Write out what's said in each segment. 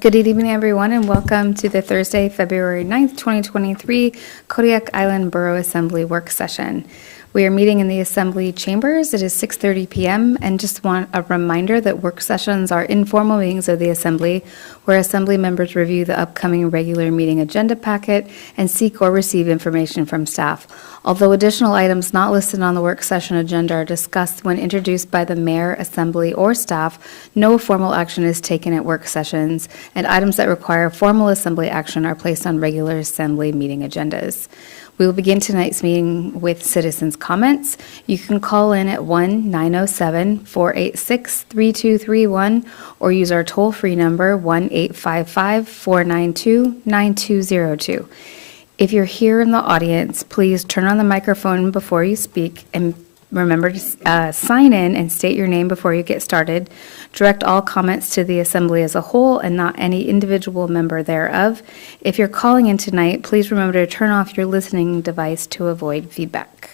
Good evening, everyone, and welcome to the Thursday, February 9th, 2023 Kodiak Island Borough Assembly Work Session. We are meeting in the Assembly Chambers. It is 6:30 p.m. and just want a reminder that work sessions are informal meetings of the Assembly where Assembly members review the upcoming regular meeting agenda packet and seek or receive information from staff. Although additional items not listed on the work session agenda are discussed when introduced by the mayor, Assembly, or staff, no formal action is taken at work sessions, and items that require formal Assembly action are placed on regular Assembly meeting agendas. We will begin tonight's meeting with citizens' comments. You can call in at 1-907-486-3231 or use our toll-free number 1-855-492-9202. If you're here in the audience, please turn on the microphone before you speak and remember to sign in and state your name before you get started. Direct all comments to the Assembly as a whole and not any individual member thereof. If you're calling in tonight, please remember to turn off your listening device to avoid feedback.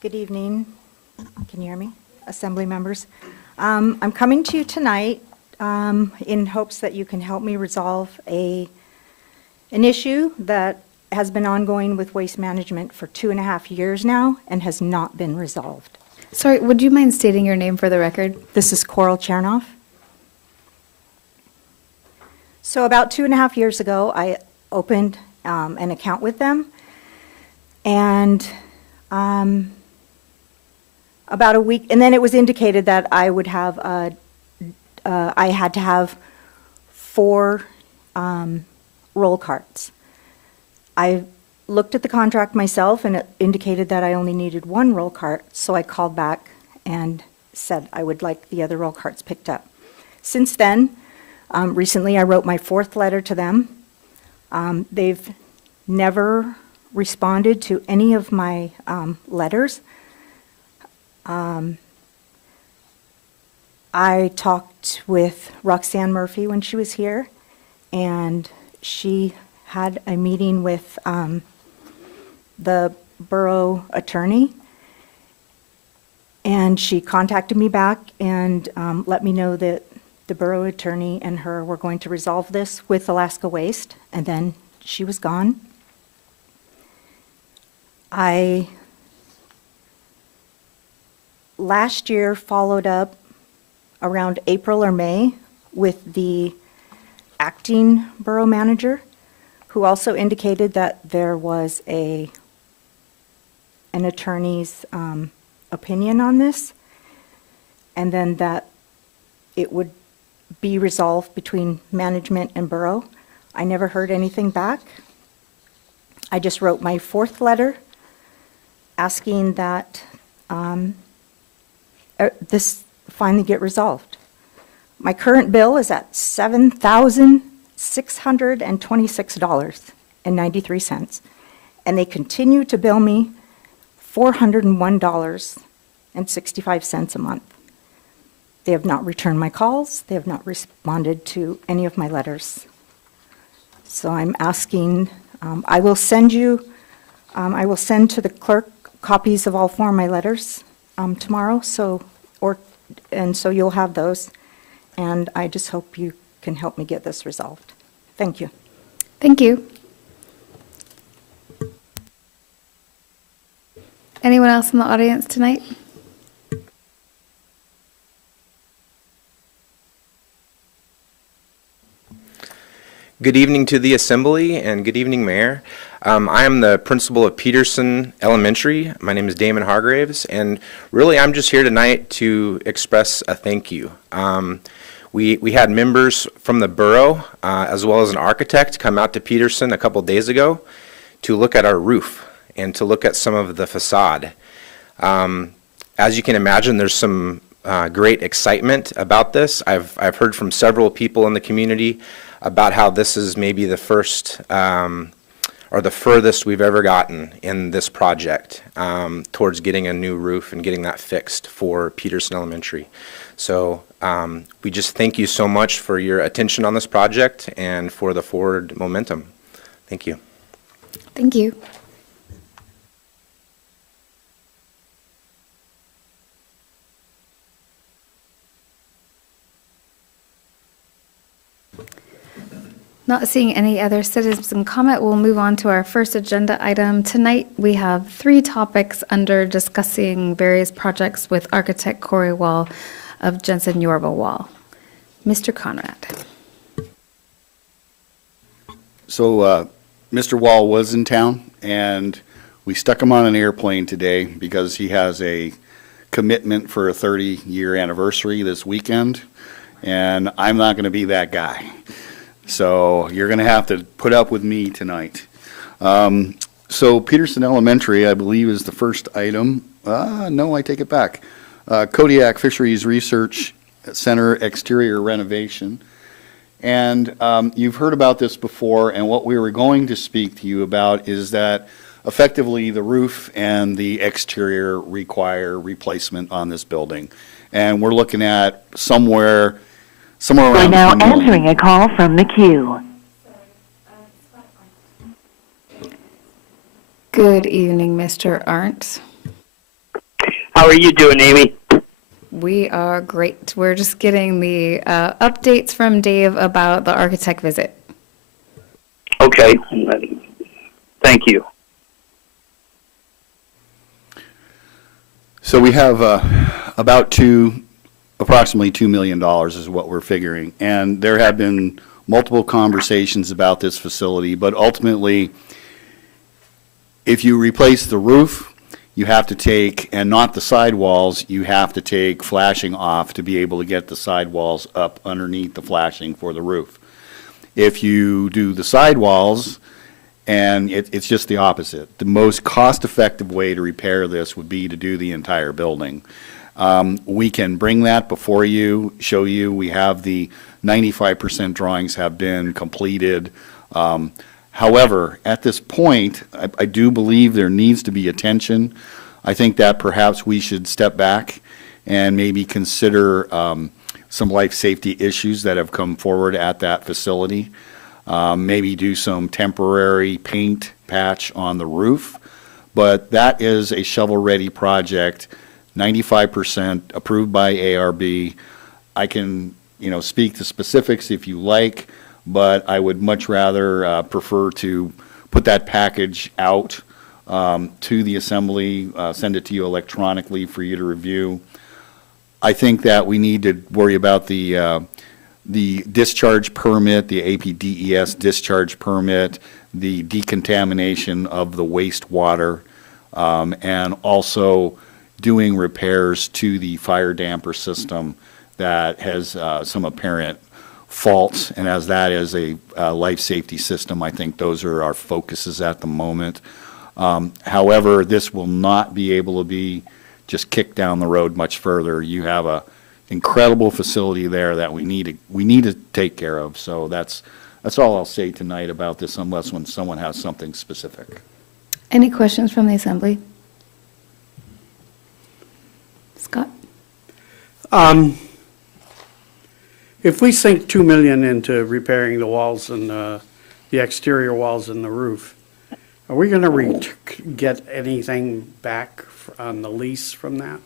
Good evening. Can you hear me? Assembly members. I'm coming to you tonight in hopes that you can help me resolve an issue that has been ongoing with waste management for 2.5 years now and has not been resolved. Sorry, would you mind stating your name for the record? This is Coral Chernoff. So about 2.5 years ago, I opened an account with them, and about a week, and then it was indicated that I would have, I had to have 4 roll carts. I looked at the contract myself, and it indicated that I only needed 1 roll cart, so I called back and said I would like the other roll carts picked up. Since then, recently I wrote my 4th letter to them. They've never responded to any of my letters. I talked with Roxanne Murphy when she was here, and she had a meeting with the borough attorney, and she contacted me back and let me know that the borough attorney and her were going to resolve this with Alaska Waste, and then she was gone. I last year followed up around April or May with the acting borough manager, who also indicated that there was an attorney's opinion on this, and then that it would be resolved between management and borough. I never heard anything back. I just wrote my 4th letter asking that this finally get resolved. My current bill is at $7,626.93, and they continue to bill me $401.65 a month. They have not returned my calls. They have not responded to any of my letters. So I'm asking, I will send to the clerk copies of all 4 of my letters tomorrow, so you'll have those, and I just hope you can help me get this resolved. Thank you. Thank you. Anyone else in the audience tonight? Good evening to the Assembly, and good evening, Mayor. I am the principal of Peterson Elementary. My name is Damon Hargraves, and really I'm just here tonight to express a thank you. We had members from the borough, as well as an architect, come out to Peterson a couple days ago to look at our roof and to look at some of the facade. As you can imagine, there's some great excitement about this. I've heard from several people in the community about how this is maybe the first or the furthest we've ever gotten in this project towards getting a new roof and getting that fixed for Peterson Elementary. So we just thank you so much for your attention on this project and for the forward momentum. Thank you. Thank you. Not seeing any other citizen comment, we'll move on to our first agenda item. Tonight, we have 3 topics under discussing various projects with architect Corey Wall of Jensen Yorba Wall. Mr. Conrad. So Mr. Wall was in town, and we stuck him on an airplane today because he has a commitment for a 30-year anniversary this weekend, and I'm not going to be that guy. So you're going to have to put up with me tonight. So Peterson Elementary, I believe, is the first item. No, I take it back. Kodiak Fisheries Research Center exterior renovation. And you've heard about this before, and what we were going to speak to you about is that effectively the roof and the exterior require replacement on this building. And we're looking at somewhere around We're now $10 million. answering a call from the queue. Good evening, Mr. Arndt. How are you doing, Amy? We are great. We're just getting the updates from Dave about the architect visit. Okay. Thank you. So we have approximately $2 million is what we're figuring. And there have been multiple conversations about this facility, but ultimately, if you replace the roof, you have to take, and not the sidewalls, you have to take flashing off to be able to get the sidewalls up underneath the flashing for the roof. If you do the sidewalls, and it's just the opposite. The most cost-effective way to repair this would be to do the entire building. We can bring that before you, show you. We have the 95% drawings have been completed. However, at this point, I do believe there needs to be attention. I think that perhaps we should step back and maybe consider some life safety issues that have come forward at that facility. Maybe do some temporary paint patch on the roof. But that is a shovel-ready project, 95% approved by ARB. I can, speak to specifics if you like, but I would much rather prefer to put that package out to the assembly, send it to you electronically for you to review. I think that we need to worry about the discharge permit, the APDES discharge permit, the decontamination of the wastewater, and also doing repairs to the fire damper system that has some apparent faults, and as that is a life safety system, I think those are our focuses at the moment. However, this will not be able to be just kicked down the road much further. You have a incredible facility there that we need to take care of. So that's all I'll say tonight about this, unless when someone has something specific. Any questions from the assembly? Scott? If we sink $2 million into repairing the walls and the exterior walls and the roof, are we going to get anything back on the lease from that?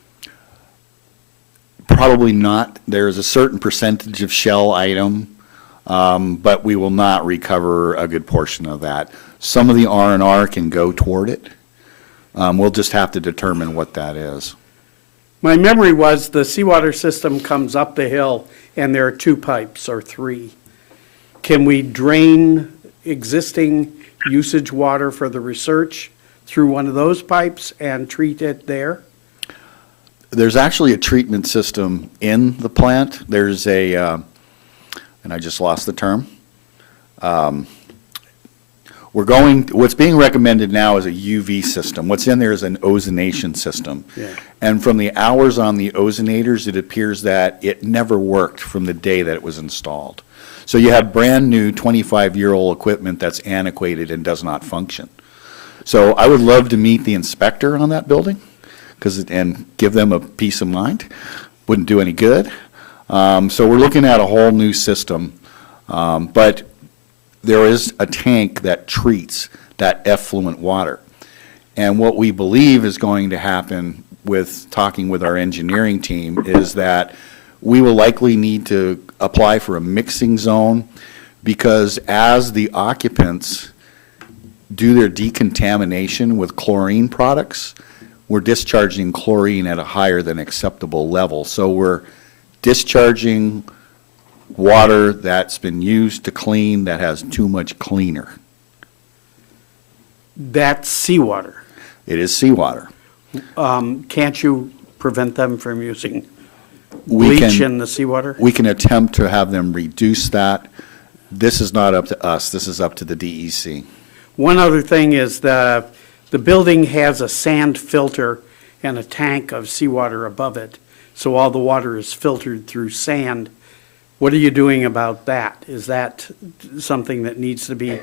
Probably not. There's a certain percentage of shell item, but we will not recover a good portion of that. Some of the R&R can go toward it. We'll just have to determine what that is. My memory was the seawater system comes up the hill and there are 2 pipes or 3. Can we drain existing usage water for the research through one of those pipes and treat it there? There's actually a treatment system in the plant. There's and I just lost the term. We're what's being recommended now is a UV system. What's in there is an ozonation system. Yeah. And from the hours on the ozonators, it appears that it never worked from the day that it was installed. So you have brand-new 25-year-old equipment that's antiquated and does not function. So I would love to meet the inspector on that building and give them a peace of mind. Wouldn't do any good. So we're looking at a whole new system. But there is a tank that treats that effluent water. And what we believe is going to happen with talking with our engineering team is that we will likely need to apply for a mixing zone, because as the occupants do their decontamination with chlorine products, we're discharging chlorine at a higher than acceptable level. So we're discharging water that's been used to clean that has too much cleaner. That's seawater. It is seawater. Can't you prevent them from using We bleach can- in the seawater? We can attempt to have them reduce that. This is not up to us. This is up to the DEC. One other thing is the building has a sand filter and a tank of seawater above it, so all the water is filtered through sand. What are you doing about that? Is that something that needs to be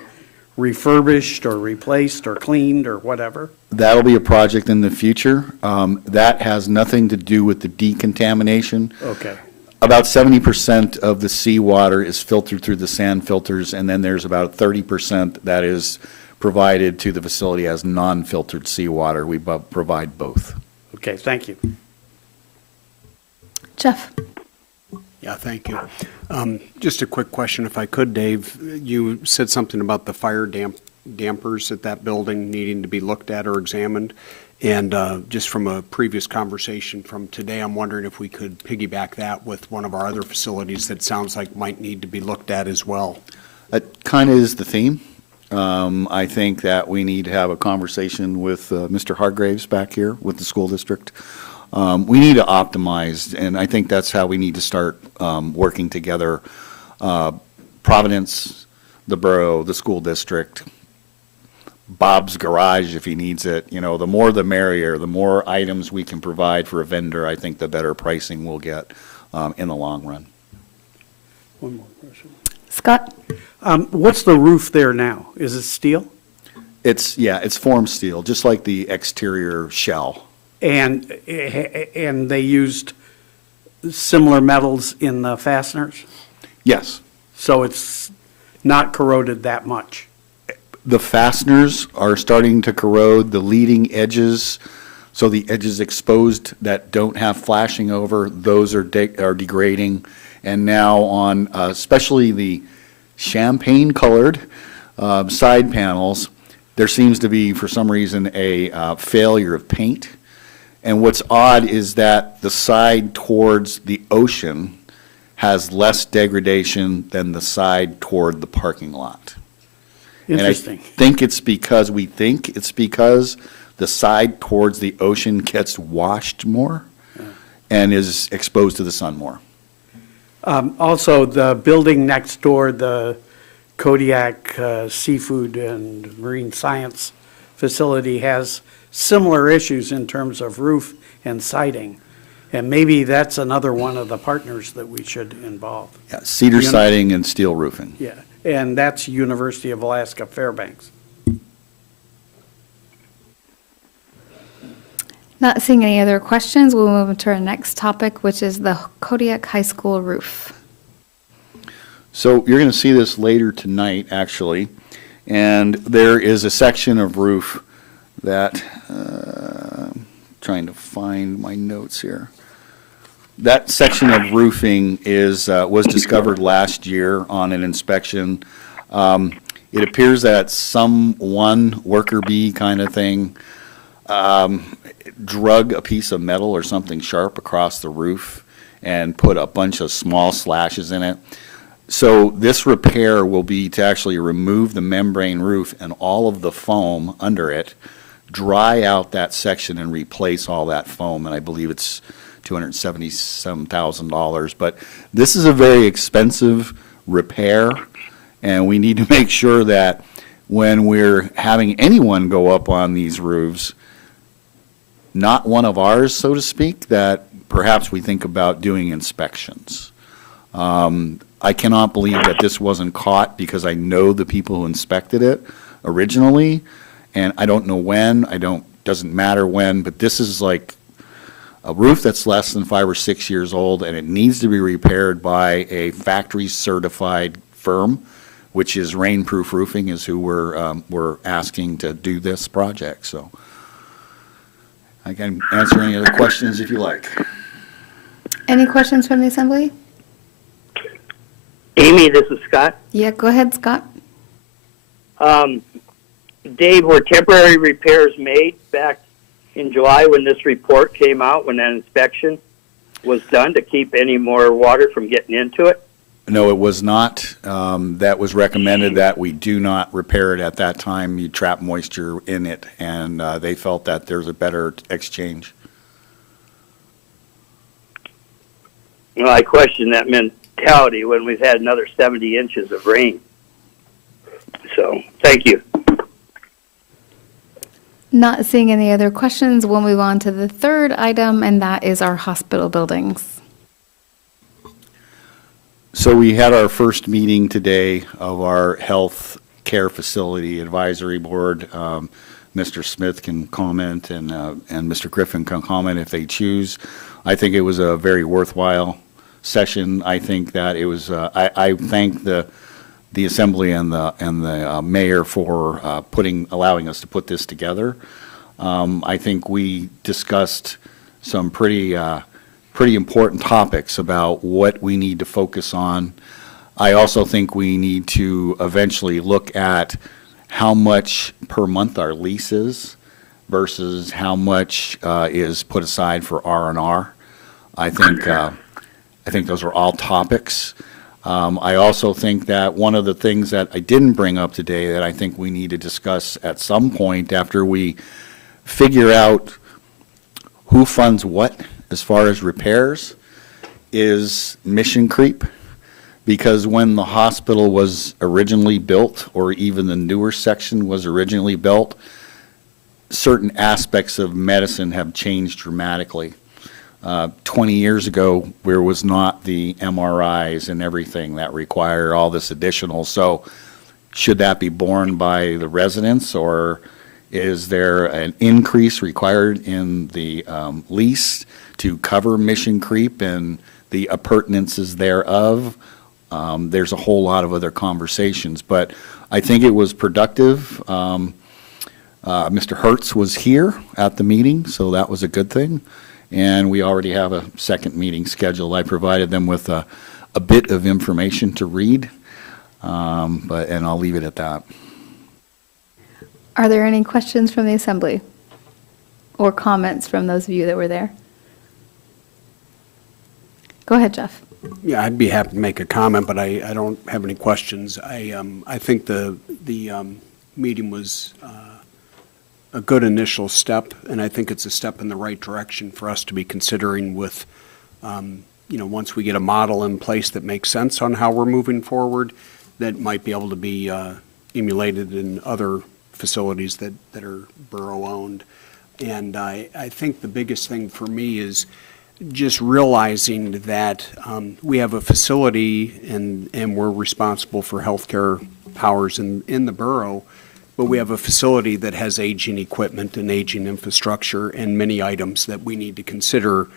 refurbished or replaced or cleaned or whatever? That'll be a project in the future. That has nothing to do with the decontamination. Okay. About 70% of the seawater is filtered through the sand filters, and then there's about 30% that is provided to the facility as non-filtered seawater. We provide both. Okay, thank you. Jeff? Yeah, thank you. Just a quick question, if I could, Dave. You said something about the fire dampers at that building needing to be looked at or examined. And just from a previous conversation from today, I'm wondering if we could piggyback that with one of our other facilities that sounds like might need to be looked at as well. That kind of is the theme. I think that we need to have a conversation with Mr. Hargraves back here with the school district. We need to optimize, and I think that's how we need to start working together. Providence, the borough, the school district, Bob's garage if he needs it. You know, the more the merrier. The more items we can provide for a vendor, I think the better pricing we'll get in the long run. One more question. Scott? What's the roof there now? Is it steel? It's formed steel, just like the exterior shell. And they used similar metals in the fasteners? Yes. So it's not corroded that much? The fasteners are starting to corrode the leading edges, so the edges exposed that don't have flashing over, those are degrading. And now on especially the champagne-colored side panels, there seems to be, for some reason, a failure of paint. And what's odd is that the side towards the ocean has less degradation than the side toward the parking lot. Interesting. And I think it's because the side towards the ocean gets washed more and is exposed to the sun more. Also, the building next door, the Kodiak Seafood and Marine Science Facility, has similar issues in terms of roof and siding. And maybe that's another one of the partners that we should involve. Yeah, cedar You know- siding and steel roofing. Yeah, and that's University of Alaska Fairbanks. Not seeing any other questions, we'll move on to our next topic, which is the Kodiak High School roof. So you're going to see this later tonight, actually, and there is a section of roof that, trying to find my notes here. That section of roofing was discovered last year on an inspection. It appears that one worker bee kind of thing drug a piece of metal or something sharp across the roof and put a bunch of small slashes in it. So this repair will be to actually remove the membrane roof and all of the foam under it, dry out that section and replace all that foam, and I believe it's $277,000. But this is a very expensive repair, and we need to make sure that when we're having anyone go up on these roofs, not one of ours, so to speak, that perhaps we think about doing inspections. I cannot believe that this wasn't caught because I know the people who inspected it originally, and I don't know when, doesn't matter when, but this is like a roof that's less than 5 or 6 years old, and it needs to be repaired by a factory-certified firm, which is Rainproof Roofing is who we're asking to do this project, so. I can answer any other questions if you like. Any questions from the assembly? Amy, this is Scott. Yeah, go ahead, Scott. Dave, were temporary repairs made back in July when this report came out, when that inspection was done to keep any more water from getting into it? No, it was not. That was recommended that we do not repair it at that time. You trap moisture in it, and they felt that there's a better exchange. Well, I question that mentality when we've had another 70 inches of rain. So, thank you. Not seeing any other questions, we'll move on to the third item, and that is our hospital buildings. So we had our first meeting today of our health care facility advisory board. Mr. Smith can comment and Mr. Griffin can comment if they choose. I think it was a very worthwhile session. I think that it was, I thank the assembly and the mayor for allowing us to put this together. I think we discussed some pretty important topics about what we need to focus on. I also think we need to eventually look at how much per month our lease is versus how much is put aside for R&R. I think those are all topics. I also think that one of the things that I didn't bring up today that I think we need to discuss at some point after we figure out who funds what as far as repairs is mission creep. Because when the hospital was originally built, or even the newer section was originally built, certain aspects of medicine have changed dramatically. 20 years ago, there was not the MRIs and everything that require all this additional. So should that be borne by the residents, or is there an increase required in the lease to cover mission creep and the appurtenances thereof? There's a whole lot of other conversations, but I think it was productive. Mr. Hertz was here at the meeting, so that was a good thing. And we already have a second meeting scheduled. I provided them with a bit of information to read, and I'll leave it at that. Are there any questions from the assembly or comments from those of you that were there? Go ahead, Jeff. Yeah, I'd be happy to make a comment, but I don't have any questions. I think the meeting was a good initial step, and I think it's a step in the right direction for us to be considering with, once we get a model in place that makes sense on how we're moving forward, that might be able to be emulated in other facilities that are borough-owned. And I think the biggest thing for me is just realizing that we have a facility and we're responsible for healthcare powers in the borough, but we have a facility that has aging equipment and aging infrastructure and many items that we need to consider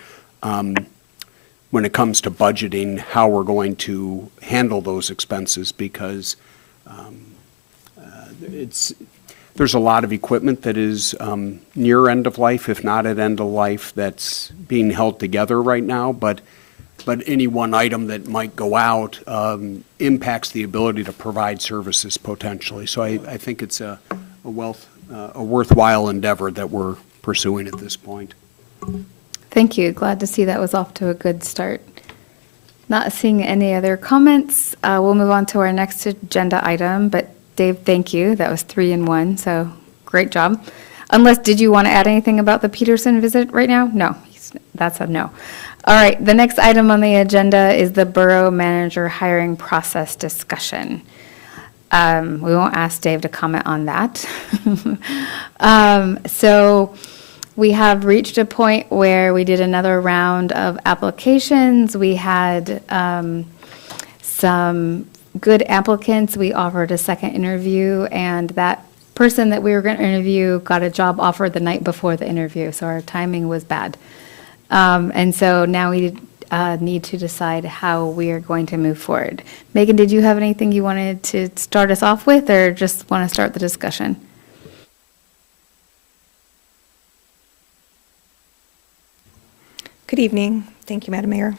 when it comes to budgeting how we're going to handle those expenses, because there's a lot of equipment that is near end of life, if not at end of life, that's being held together right now. But any one item that might go out impacts the ability to provide services potentially. So I think it's a worthwhile endeavor that we're pursuing at this point. Thank you. Glad to see that was off to a good start. Not seeing any other comments, we'll move on to our next agenda item. But Dave, thank you. That was 3 in 1, so great job. Unless, did you want to add anything about the Peterson visit right now? No, that's a no. All right, the next item on the agenda is the borough manager hiring process discussion. We won't ask Dave to comment on that. So we have reached a point where we did another round of applications. We had some good applicants. We offered a second interview, and that person that we were going to interview got a job offer the night before the interview, so our timing was bad. And so now we need to decide how we are going to move forward. Megan, did you have anything you wanted to start us off with, or just want to start the discussion? Good evening. Thank you, Madam Mayor.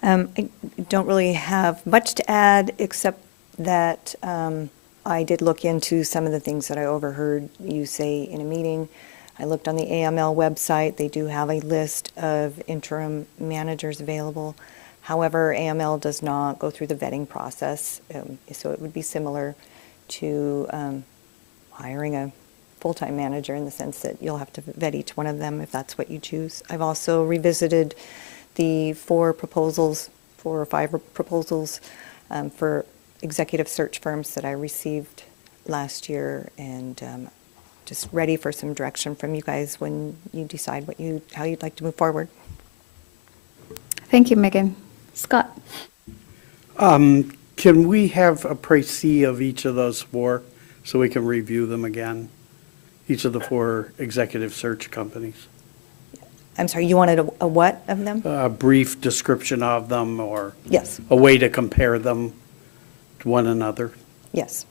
I don't really have much to add, except that I did look into some of the things that I overheard you say in a meeting. I looked on the AML website. They do have a list of interim managers available. However, AML does not go through the vetting process, so it would be similar to hiring a full-time manager, in the sense that you'll have to vet each one of them if that's what you choose. I've also revisited the 4 or 5 proposals for executive search firms that I received last year, and just ready for some direction from you guys when you decide how you'd like to move forward. Thank you, Megan. Scott? Can we have a précis of each of those 4 so we can review them again? Each of the 4 executive search companies? I'm sorry, you wanted a what of them? A brief description of them, or Yes, a way to compare them to one another? yes.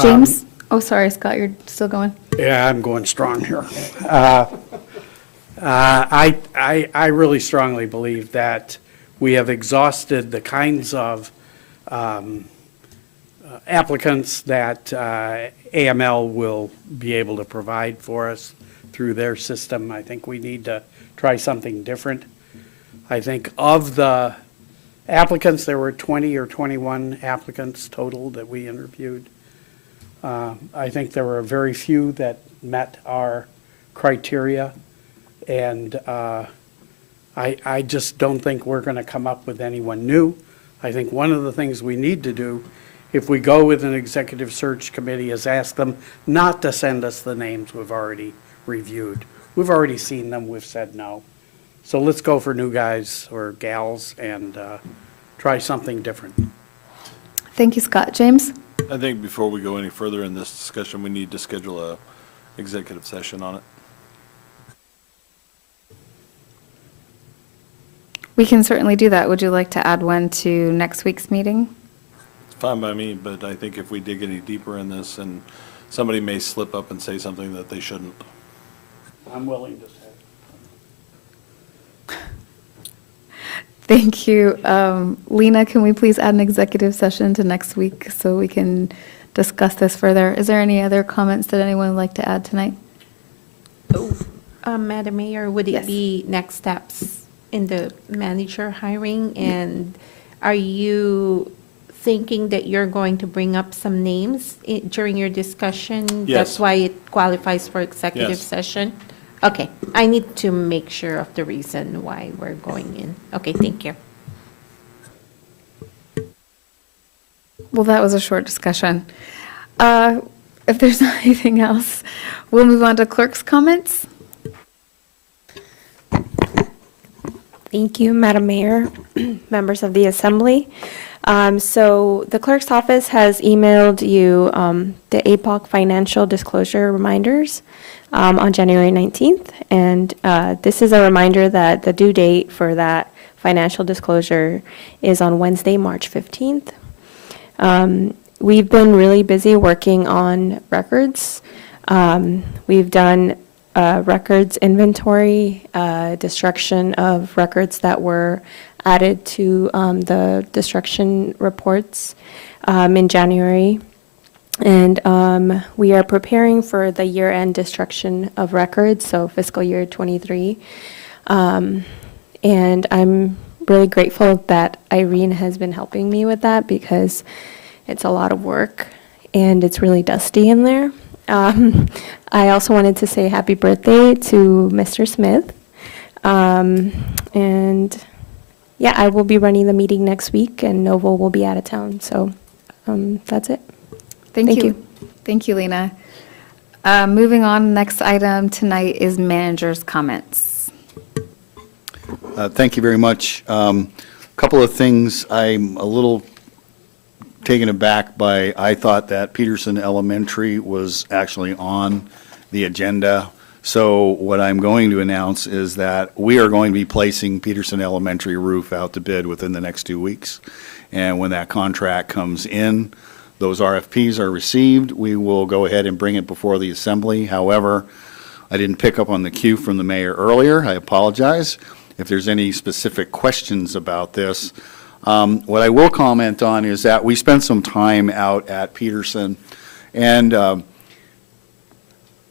James? Oh, sorry, Scott, you're still going? Yeah, I'm going strong here. I really strongly believe that we have exhausted the kinds of applicants that AML will be able to provide for us through their system. I think we need to try something different. I think of the applicants, there were 20 or 21 applicants total that we interviewed. I think there were very few that met our criteria, and I just don't think we're going to come up with anyone new. I think one of the things we need to do, if we go with an executive search committee, is ask them not to send us the names we've already reviewed. We've already seen them, we've said no. So let's go for new guys or gals and try something different. Thank you, Scott. James? I think before we go any further in this discussion, we need to schedule a executive session on it. We can certainly do that. Would you like to add one to next week's meeting? It's fine by me, but I think if we dig any deeper in this, and somebody may slip up and say something that they shouldn't. I'm willing to say. Thank you. Lena, can we please add an executive session to next week so we can discuss this further? Is there any other comments that anyone would like to add tonight? Madam Mayor, would it Yes. be next steps in the manager hiring? And are you thinking that you're going to bring up some names during your discussion? Yes. That's why it qualifies for executive Yes. session? Okay, I need to make sure of the reason why we're going in. Okay, thank you. Well, that was a short discussion. If there's not anything else, we'll move on to clerk's comments. Thank you, Madam Mayor, members of the Assembly. So the clerk's office has emailed you the APOC financial disclosure reminders on January 19th. And this is a reminder that the due date for that financial disclosure is on Wednesday, March 15th. We've been really busy working on records. We've done records inventory, destruction of records that were added to the destruction reports in January. And we are preparing for the year-end destruction of records, so fiscal year 23. And I'm really grateful that Irene has been helping me with that, because it's a lot of work and it's really dusty in there. I also wanted to say happy birthday to Mr. Smith. And yeah, I will be running the meeting next week, and Novo will be out of town. So That's it. Thank Thank you. you. Thank you, Lena. Moving on, next item tonight is manager's comments. Thank you very much. Couple of things. I'm a little taken aback by, I thought that Peterson Elementary was actually on the agenda. So what I'm going to announce is that we are going to be placing Peterson Elementary roof out to bid within the next 2 weeks. And when that contract comes in, those RFPs are received, we will go ahead and bring it before the assembly. However, I didn't pick up on the cue from the mayor earlier. I apologize. If there's any specific questions about this, what I will comment on is that we spent some time out at Peterson, and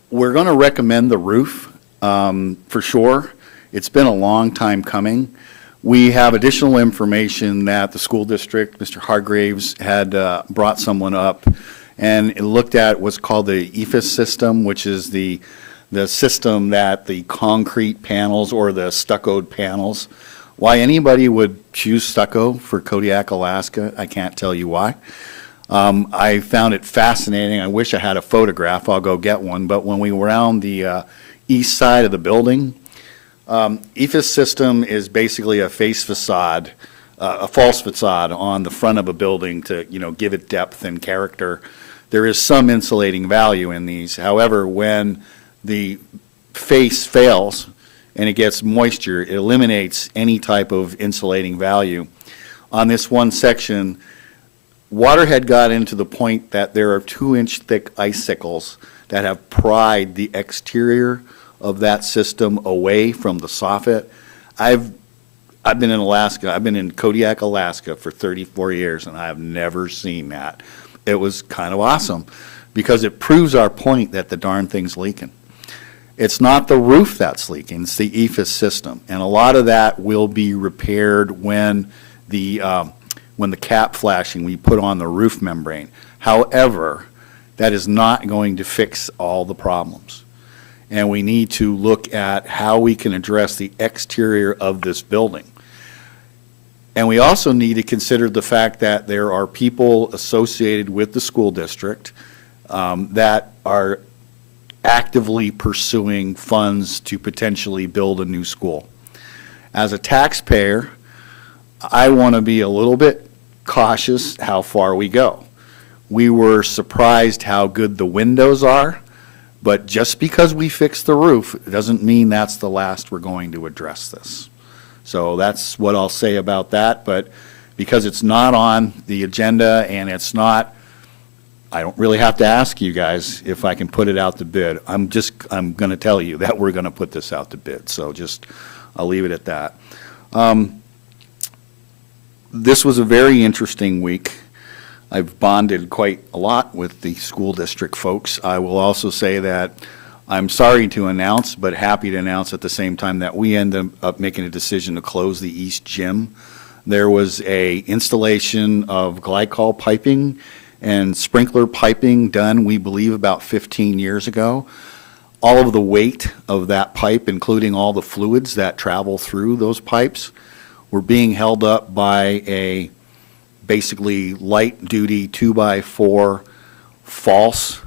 we're going to recommend the roof for sure. It's been a long time coming. We have additional information that the school district, Mr. Hargraves, had brought someone up, and it looked at what's called the EFIS system, which is the system that the concrete panels or the stuccoed panels. Why anybody would choose stucco for Kodiak, Alaska, I can't tell you why. I found it fascinating. I wish I had a photograph. I'll go get one. But when we were on the east side of the building, EFIS system is basically a face facade, a false facade on the front of a building to, give it depth and character. There is some insulating value in these. However, when the face fails and it gets moisture, it eliminates any type of insulating value. On this one section, water had got into the point that there are 2-inch thick icicles that have pried the exterior of that system away from the soffit. I've been in Alaska. I've been in Kodiak, Alaska for 34 years, and I have never seen that. It was kind of awesome because it proves our point that the darn thing's leaking. It's not the roof that's leaking, it's the EFIS system. And a lot of that will be repaired when the cap flashing, we put on the roof membrane. However, that is not going to fix all the problems. And we need to look at how we can address the exterior of this building. And we also need to consider the fact that there are people associated with the school district that are actively pursuing funds to potentially build a new school. As a taxpayer, I want to be a little bit cautious how far we go. We were surprised how good the windows are, but just because we fix the roof doesn't mean that's the last we're going to address this. So that's what I'll say about that, but because it's not on the agenda and it's not, I don't really have to ask you guys if I can put it out to bid. I'm going to tell you that we're going to put this out to bid, so I'll leave it at that. This was a very interesting week. I've bonded quite a lot with the school district folks. I will also say that I'm sorry to announce, but happy to announce at the same time that we ended up making a decision to close the East Gym. There was a installation of glycol piping and sprinkler piping done, we believe, about 15 years ago. All of the weight of that pipe, including all the fluids that travel through those pipes, were being held up by a basically light-duty 2x4 false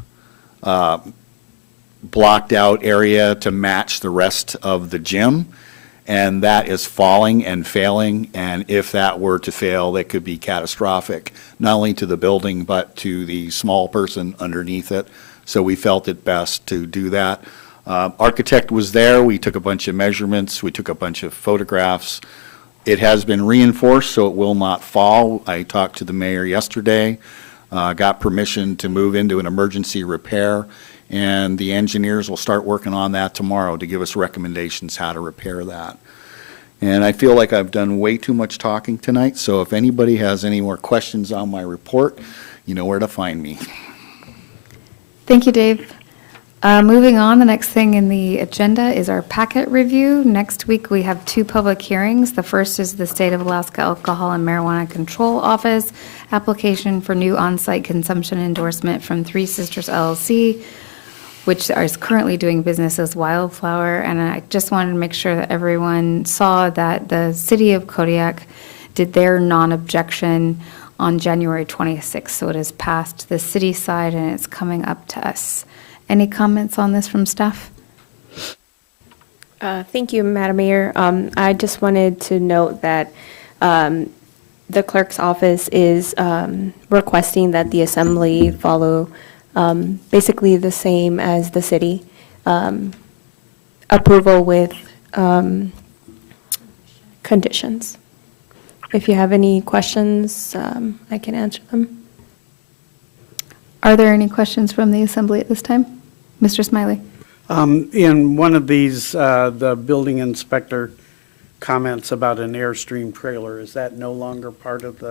blocked-out area to match the rest of the gym, and that is falling and failing, and if that were to fail, that could be catastrophic, not only to the building, but to the small person underneath it. So we felt it best to do that. Architect was there. We took a bunch of measurements. We took a bunch of photographs. It has been reinforced, so it will not fall. I talked to the mayor yesterday, got permission to move into an emergency repair, and the engineers will start working on that tomorrow to give us recommendations how to repair that. And I feel like I've done way too much talking tonight, so if anybody has any more questions on my report, you know where to find me. Thank you, Dave. Moving on, the next thing in the agenda is our packet review. Next week, we have 2 public hearings. The first is the State of Alaska Alcohol and Marijuana Control Office application for new on-site consumption endorsement from Three Sisters LLC, which is currently doing business as Wildflower. And I just wanted to make sure that everyone saw that the city of Kodiak did their non-objection on January 26th. So it has passed the city side and it's coming up to us. Any comments on this from staff? Thank you, Madam Mayor. I just wanted to note that the clerk's office is requesting that the assembly follow basically the same as the city. Approval with conditions. If you have any questions, I can answer them. Are there any questions from the assembly at this time? Mr. Smiley? In one of these, the building inspector comments about an Airstream trailer. Is that no longer part of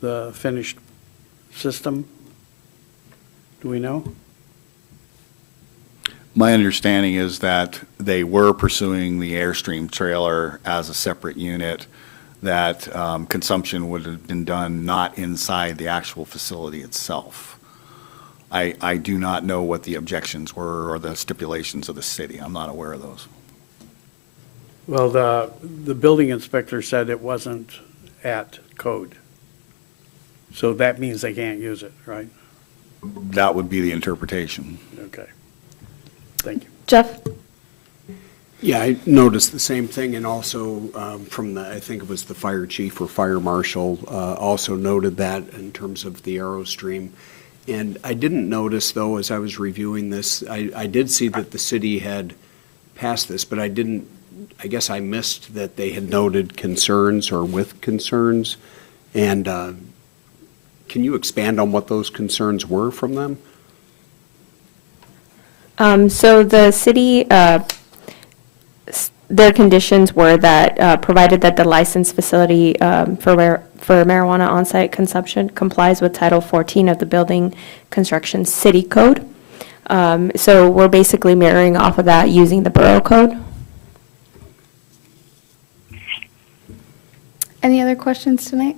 the finished system? Do we know? My understanding is that they were pursuing the Airstream trailer as a separate unit, that consumption would have been done not inside the actual facility itself. I do not know what the objections were or the stipulations of the city. I'm not aware of those. Well, the building inspector said it wasn't at code. So that means they can't use it, right? That would be the interpretation. Okay. Thank you. Jeff? Yeah, I noticed the same thing, and also from the, I think it was the fire chief or fire marshal, also noted that in terms of the Aerostream. And I didn't notice, though, as I was reviewing this, I did see that the city had passed this, but I guess I missed that they had noted concerns or with concerns. And can you expand on what those concerns were from them? So the city, their conditions were that, provided that the licensed facility for marijuana on-site consumption complies with Title 14 of the Building Construction City Code. So we're basically mirroring off of that using the Borough Code. Any other questions tonight?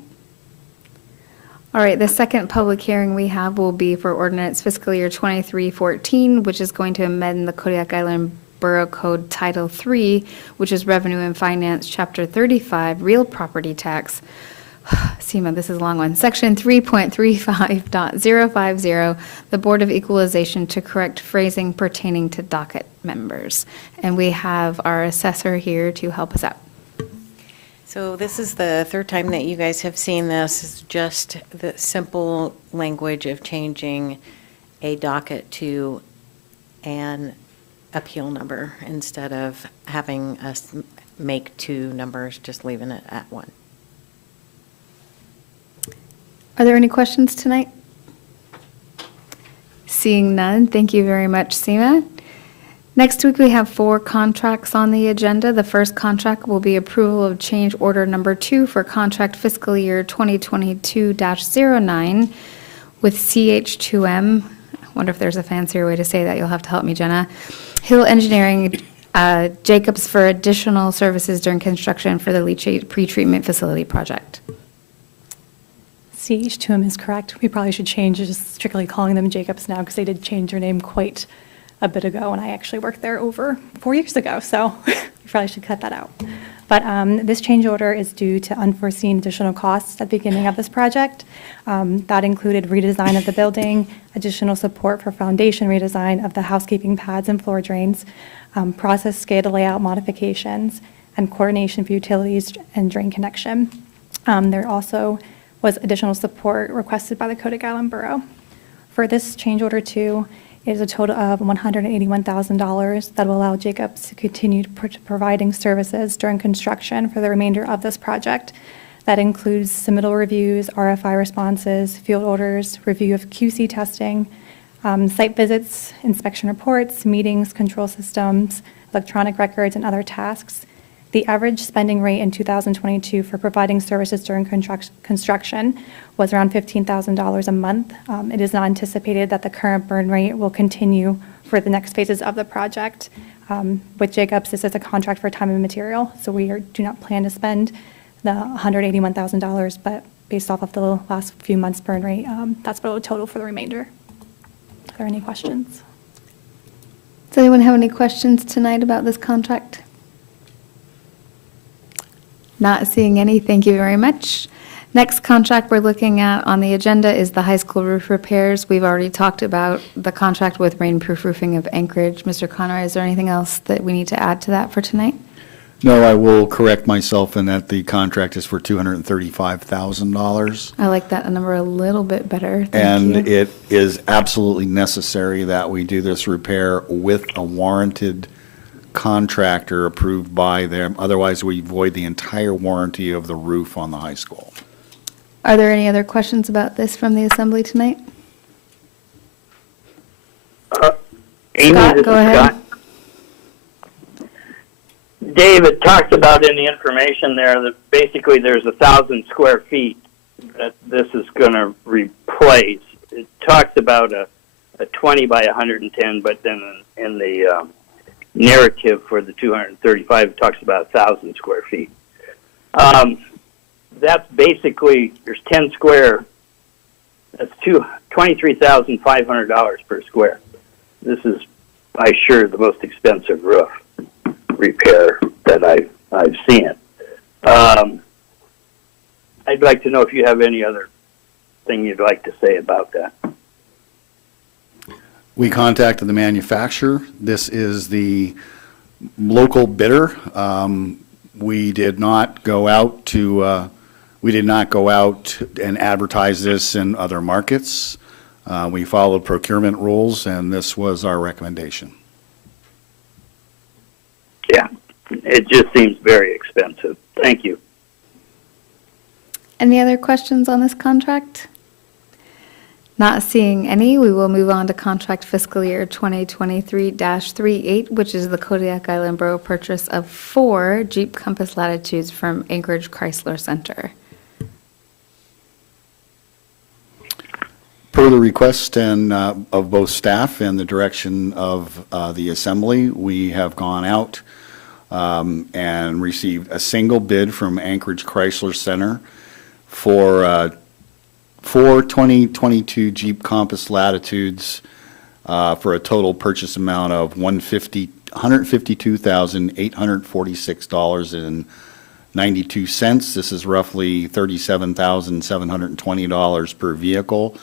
All right, the second public hearing we have will be for ordinance fiscal year 2314, which is going to amend the Kodiak Island Borough Code Title 3, which is Revenue and Finance, Chapter 35, Real Property Tax. SEMA, this is a long one. Section 3.35.050, the Board of Equalization, to correct phrasing pertaining to docket members. And we have our assessor here to help us out. So this is the third time that you guys have seen this. It's just the simple language of changing a docket to an appeal number instead of having us make two numbers, just leaving it at one. Are there any questions tonight? Seeing none, thank you very much, Seema. Next week, we have 4 contracts on the agenda. The first contract will be approval of change order number 2 for contract fiscal year 2022-09 with CH2M. I wonder if there's a fancier way to say that. You'll have to help me, Jenna. Hill Engineering, Jacobs, for additional services during construction for the leachate pretreatment facility project. CH2M is correct. We probably should change it, just strictly calling them Jacobs now, because they did change their name quite a bit ago, and I actually worked there over 4 years ago, so we probably should cut that out. But this change order is due to unforeseen additional costs at the beginning of this project. That included redesign of the building, additional support for foundation redesign of the housekeeping pads and floor drains, process SCADA layout modifications, and coordination for utilities and drain connection. There also was additional support requested by the Kodiak Island Borough. For this change order 2, it is a total of $181,000 that will allow Jacobs to continue providing services during construction for the remainder of this project. That includes submittal reviews, RFI responses, field orders, review of QC testing, site visits, inspection reports, meetings, control systems, electronic records, and other tasks. The average spending rate in 2022 for providing services during construction was around $15,000 a month. It is not anticipated that the current burn rate will continue for the next phases of the project. With Jacobs, this is a contract for time and material, so we do not plan to spend the $181,000, but based off of the last few months' burn rate, that's what it would total for the remainder. Are there any questions? Does anyone have any questions tonight about this contract? Not seeing any, thank you very much. Next contract we're looking at on the agenda is the high school roof repairs. We've already talked about the contract with Rainproof Roofing of Anchorage. Mr. Conroy, is there anything else that we need to add to that for tonight? No, I will correct myself in that the contract is for $235,000. I like that number a little bit better. Thank And you. it is absolutely necessary that we do this repair with a warranted contractor approved by them. Otherwise, we void the entire warranty of the roof on the high school. Are there any other questions about this from the assembly tonight? Amy, Scott, this go is ahead. Scott. David talked about in the information there that basically there's 1,000 square feet that this is going to replace. It talks about a 20 by 110, but then in the narrative for the 235, it talks about 1,000 square feet. That's basically, there's 10 square, that's $23,500 per square. This is, by sure, the most expensive roof repair that I've seen. I'd like to know if you have any other thing you'd like to say about that. We contacted the manufacturer. This is the local bidder. We did not go out and advertise this in other markets. We followed procurement rules, and this was our recommendation. Yeah, it just seems very expensive. Thank you. Any other questions on this contract? Not seeing any, we will move on to contract fiscal year 2023-38, which is the Kodiak Island Borough purchase of 4 Jeep Compass Latitudes from Anchorage Chrysler Center. Per the request and of both staff and the direction of the assembly, we have gone out and received a single bid from Anchorage Chrysler Center for 4 2022 Jeep Compass Latitudes for a total purchase amount of $152,846.92. This is roughly $37,720 per vehicle.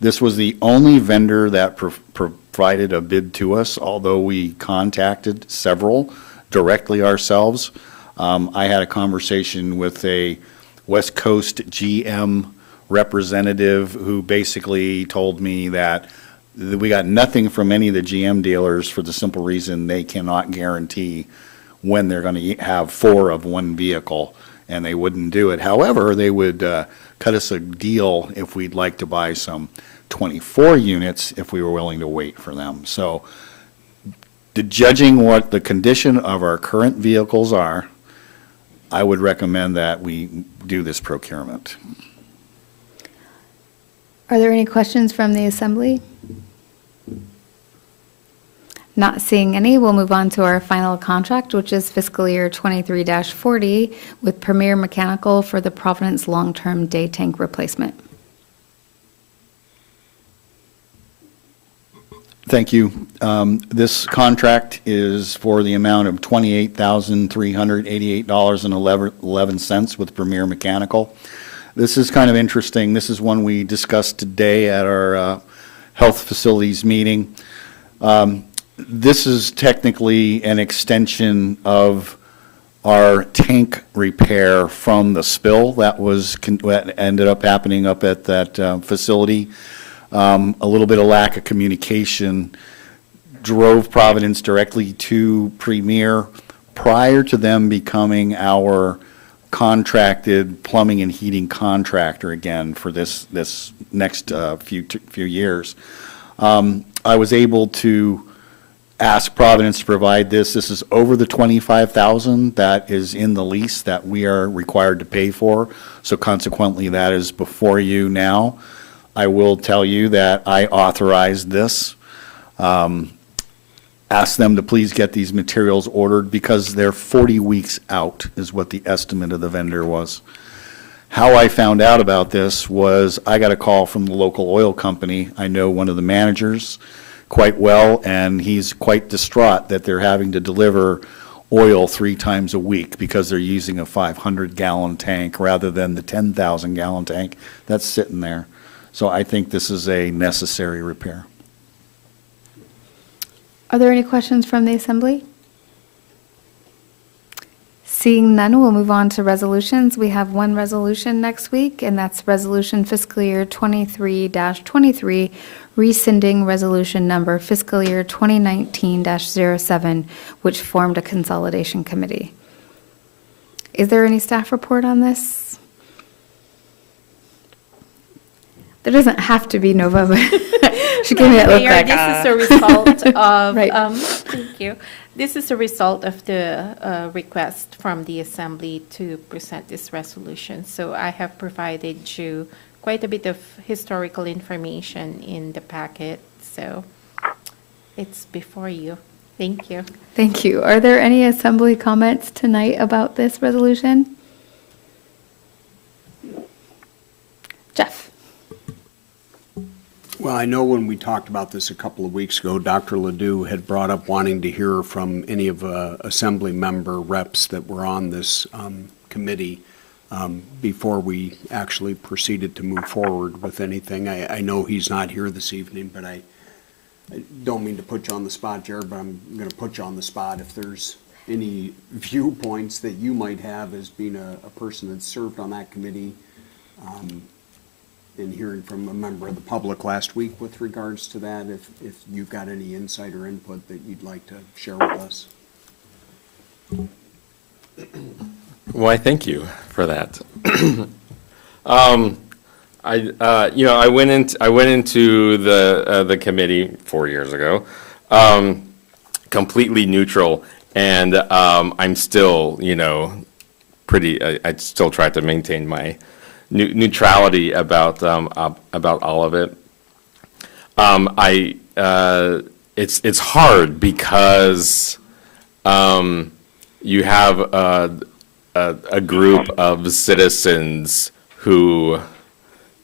This was the only vendor that provided a bid to us, although we contacted several directly ourselves. I had a conversation with a West Coast GM representative who basically told me that we got nothing from any of the GM dealers for the simple reason they cannot guarantee when they're going to have 4 of one vehicle, and they wouldn't do it. However, they would cut us a deal if we'd like to buy some 24 units if we were willing to wait for them. So, judging what the condition of our current vehicles are, I would recommend that we do this procurement. Are there any questions from the assembly? Not seeing any, we'll move on to our final contract, which is fiscal year 23-40 with Premier Mechanical for the Providence long-term day tank replacement. Thank you. This contract is for the amount of $28,388.11 with Premier Mechanical. This is kind of interesting. This is one we discussed today at our health facilities meeting. This is technically an extension of our tank repair from the spill that ended up happening up at that facility. A little bit of lack of communication drove Providence directly to Premier prior to them becoming our contracted plumbing and heating contractor again for this next few years. I was able to ask Providence to provide this. This is over the $25,000 that is in the lease that we are required to pay for. So consequently, that is before you now. I will tell you that I authorized this. Ask them to please get these materials ordered because they're 40 weeks out is what the estimate of the vendor was. How I found out about this was I got a call from the local oil company. I know one of the managers quite well, and he's quite distraught that they're having to deliver oil 3 times a week because they're using a 500-gallon tank rather than the 10,000-gallon tank that's sitting there. So I think this is a necessary repair. Are there any questions from the Assembly? Seeing none, we'll move on to resolutions. We have one resolution next week, and that's Resolution Fiscal Year 23-23, rescinding Resolution Number Fiscal Year 2019-07, which formed a consolidation committee. Is there any staff report on this? There doesn't have to be, Nova, but she gave me that look Mayor, like, this is a result of, Right. thank you. This is a result of the request from the Assembly to present this resolution. So I have provided you quite a bit of historical information in the packet, so it's before you. Thank you. Thank you. Are there any Assembly comments tonight about this resolution? Jeff? Well, I know when we talked about this a couple of weeks ago, Dr. Ledoux had brought up wanting to hear from any of Assembly member reps that were on this committee before we actually proceeded to move forward with anything. I know he's not here this evening, but I don't mean to put you on the spot, Jared, but I'm going to put you on the spot. If there's any viewpoints that you might have as being a person that served on that committee, and hearing from a member of the public last week with regards to that, if you've got any insight or input that you'd like to share with us. Why, thank you for that. I went into the committee 4 years ago, completely neutral, and I'm still, I still try to maintain my neutrality about all of it. It's hard because you have a group of citizens who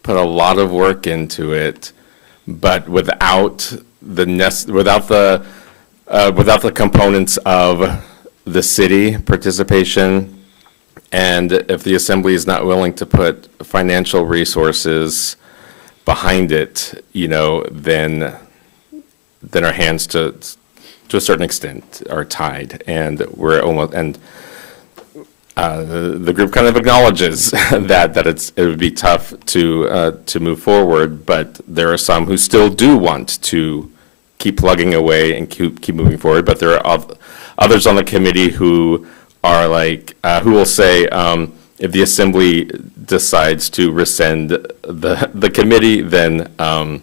put a lot of work into it, but without the components of the city participation. And if the Assembly is not willing to put financial resources behind it, then our hands to a certain extent are tied, and the group kind of acknowledges that it would be tough to move forward, but there are some who still do want to keep plugging away and keep moving forward. But there are others on the committee who are who will say, if the Assembly decides to rescind the committee, then I'm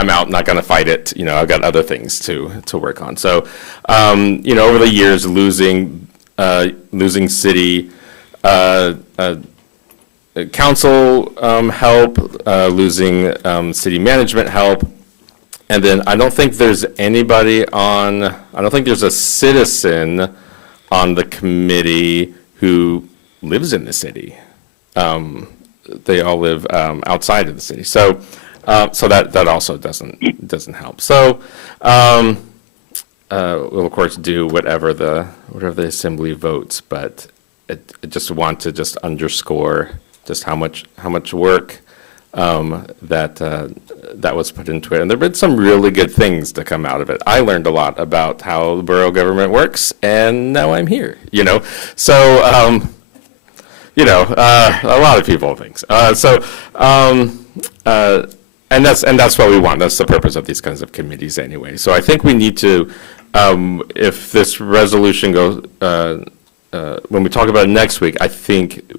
out, not going to fight it. I've got other things to work on. So over the years, losing city council help, losing city management help. And then I don't think there's a citizen on the committee who lives in the city. They all live outside of the city. So that also doesn't help. So we'll of course do whatever the Assembly votes, but I just want to underscore just how much work that was put into it. And there have been some really good things to come out of it. I learned a lot about how the borough government works, and now I'm here, So, a lot of people think. And that's what we want. That's the purpose of these kinds of committees anyway. So I think we need to, if this resolution goes, when we talk about it next week, I think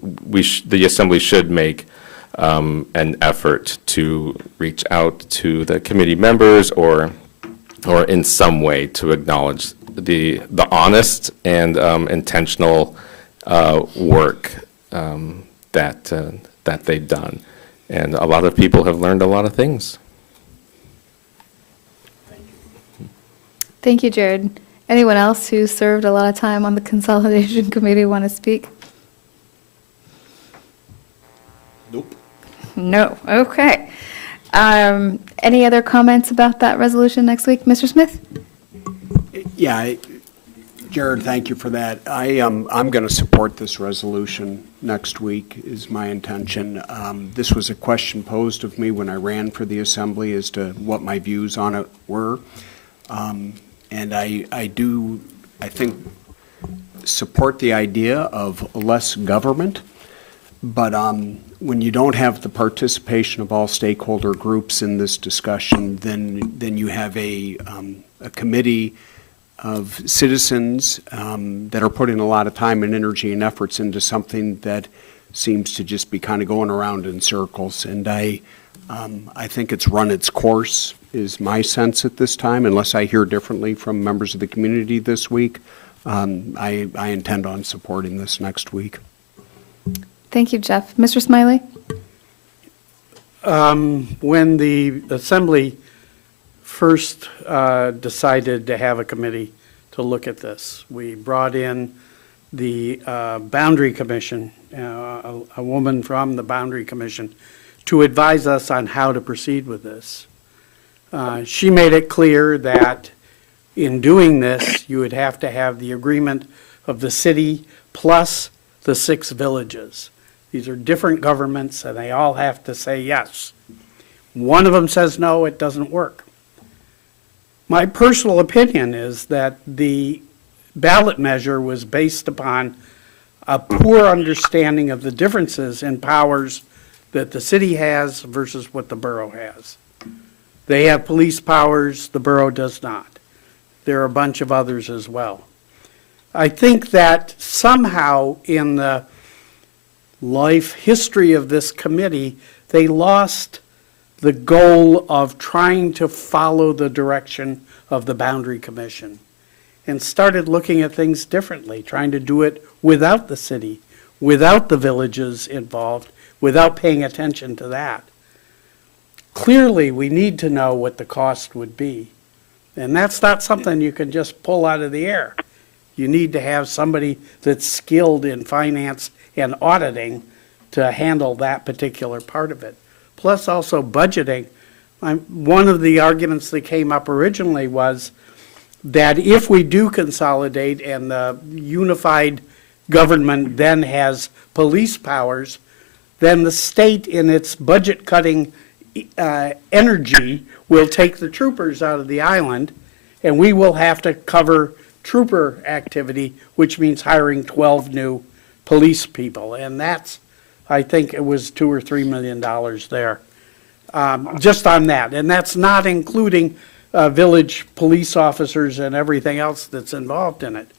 the Assembly should make an effort to reach out to the committee members or in some way to acknowledge the honest and intentional work that they've done. And a lot of people have learned a lot of things. Thank you, Jared. Anyone else who served a lot of time on the consolidation committee want to speak? Nope. No. Okay. Any other comments about that resolution next week? Mr. Smith? Yeah, Jared, thank you for that. I'm going to support this resolution next week is my intention. This was a question posed of me when I ran for the assembly as to what my views on it were. And I think, support the idea of less government, but when you don't have the participation of all stakeholder groups in this discussion, then you have a committee of citizens that are putting a lot of time and energy and efforts into something that seems to just be kind of going around in circles. And I think it's run its course, is my sense at this time, unless I hear differently from members of the community this week. I intend on supporting this next week. Thank you, Jeff. Mr. Smiley? When the Assembly first decided to have a committee to look at this, we brought in the Boundary Commission, a woman from the Boundary Commission, to advise us on how to proceed with this. She made it clear that in doing this, you would have to have the agreement of the city plus the 6 villages. These are different governments, and they all have to say yes. One of them says no, it doesn't work. My personal opinion is that the ballot measure was based upon a poor understanding of the differences in powers that the city has versus what the borough has. They have police powers, the borough does not. There are a bunch of others as well. I think that somehow in the life history of this committee, they lost the goal of trying to follow the direction of the Boundary Commission and started looking at things differently, trying to do it without the city, without the villages involved, without paying attention to that. Clearly, we need to know what the cost would be. And that's not something you can just pull out of the air. You need to have somebody that's skilled in finance and auditing to handle that particular part of it. Plus also budgeting. One of the arguments that came up originally was that if we do consolidate and the unified government then has police powers, then the state in its budget cutting energy will take the troopers out of the island, and we will have to cover trooper activity, which means hiring 12 new police people. And that's, I think it was $2 or $3 million there, just on that. And that's not including village police officers and everything else that's involved in it.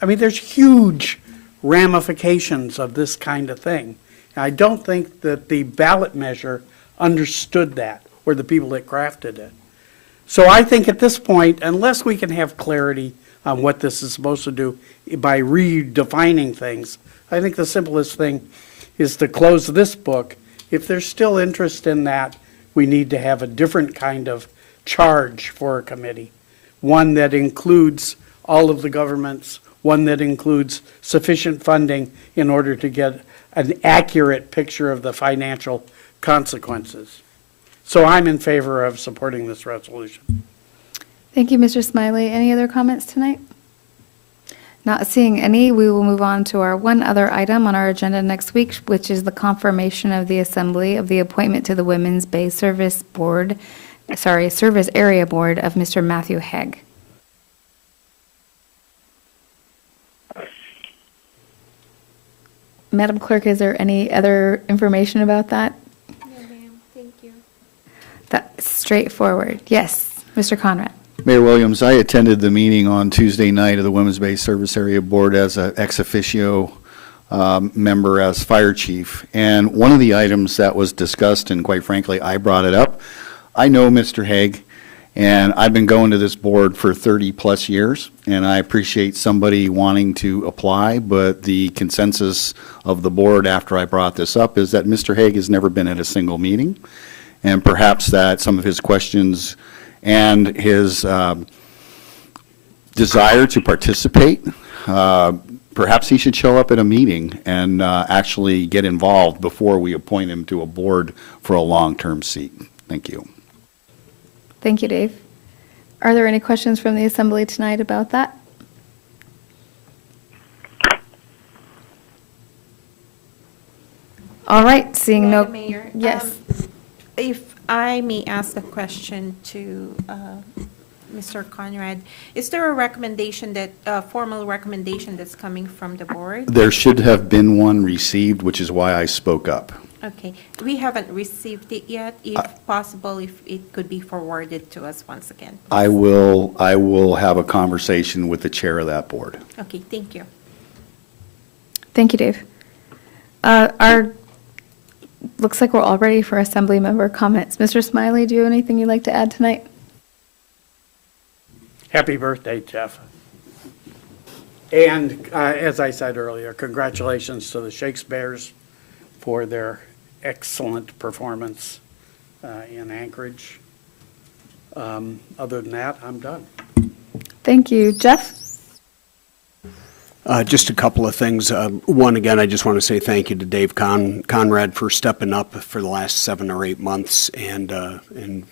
I mean, there's huge ramifications of this kind of thing. I don't think that the ballot measure understood that, or the people that crafted it. So I think at this point, unless we can have clarity on what this is supposed to do by redefining things, I think the simplest thing is to close this book. If there's still interest in that, we need to have a different kind of charge for a committee, one that includes all of the governments, one that includes sufficient funding in order to get an accurate picture of the financial consequences. So I'm in favor of supporting this resolution. Thank you, Mr. Smiley. Any other comments tonight? Not seeing any, we will move on to our one other item on our agenda next week, which is the confirmation of the Assembly of the appointment to the Women's Bay Service Area Board of Mr. Matthew Hegg. Madam Clerk, is there any other information about that? No, ma'am. Thank you. That's straightforward. Yes, Mr. Conrad. Mayor Williams, I attended the meeting on Tuesday night of the Women's Bay Service Area Board as an ex officio member as fire chief. And one of the items that was discussed, and quite frankly, I brought it up, I know Mr. Haig, and I've been going to this board for 30-plus years, and I appreciate somebody wanting to apply, but the consensus of the board after I brought this up is that Mr. Haig has never been at a single meeting, and perhaps that some of his questions and his desire to participate, perhaps he should show up at a meeting and actually get involved before we appoint him to a board for a long-term seat. Thank you. Thank you, Dave. Are there any questions from the Assembly tonight about that? All right, seeing no. Madam Mayor, Yes. if I may ask a question to Mr. Conrad, is there a recommendation that, formal recommendation that's coming from the board? There should have been one received, which is why I spoke up. Okay, we haven't received it yet. If possible, if it could be forwarded to us once again. I will have a conversation with the chair of that board. Okay, thank you. Thank you, Dave. Looks like we're all ready for assembly member comments. Mr. Smiley, do you have anything you'd like to add tonight? Happy birthday, Jeff. And as I said earlier, congratulations to the Shakespeares for their excellent performance in Anchorage. Other than that, I'm done. Thank you. Jeff? Just a couple of things. One, again, I just want to say thank you to Dave Conrad for stepping up for the last 7 or 8 months and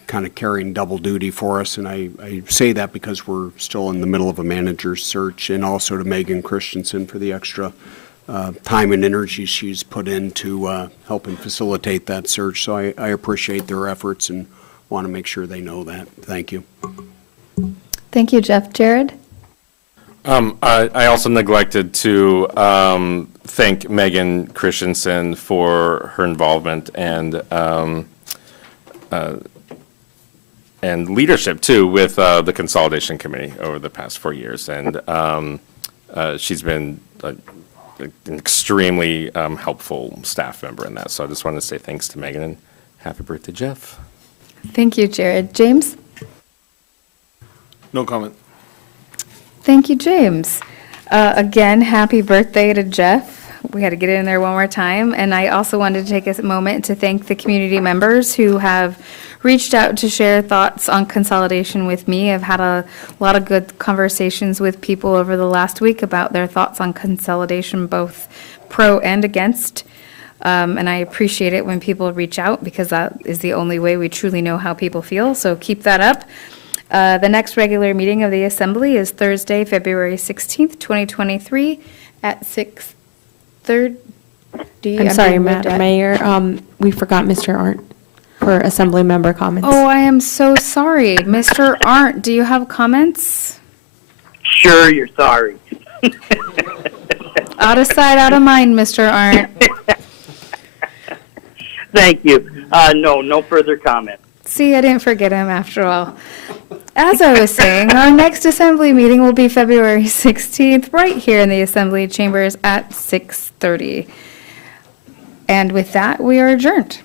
kind of carrying double duty for us. And I say that because we're still in the middle of a manager's search, and also to Megan Christensen for the extra time and energy she's put into helping facilitate that search. So I appreciate their efforts and want to make sure they know that. Thank you. Thank you, Jeff. Jared? I also neglected to thank Megan Christensen for her involvement and leadership too with the Consolidation Committee over the past 4 years, and she's been an extremely helpful staff member in that. So I just wanted to say thanks to Megan and happy birthday, Jeff. Thank you, Jared. James? No comment. Thank you, James. Again, happy birthday to Jeff. We had to get it in there one more time. And I also wanted to take a moment to thank the community members who have reached out to share thoughts on consolidation with me. I've had a lot of good conversations with people over the last week about their thoughts on consolidation, both pro and against. And I appreciate it when people reach out, because that is the only way we truly know how people feel. So keep that up. The next regular meeting of the Assembly is Thursday, February 16th, 2023 at 6:30. I'm sorry, Madam Mayor, we forgot Mr. Arndt for Assembly member comments. Oh, I am so sorry. Mr. Arndt, do you have comments? Sure, you're sorry. Out of sight, out of mind, Mr. Arndt. Thank you. No further comment. See, I didn't forget him after all. As I was saying, our next Assembly meeting will be February 16th, right here in the Assembly chambers at 6:30. And with that, we are adjourned.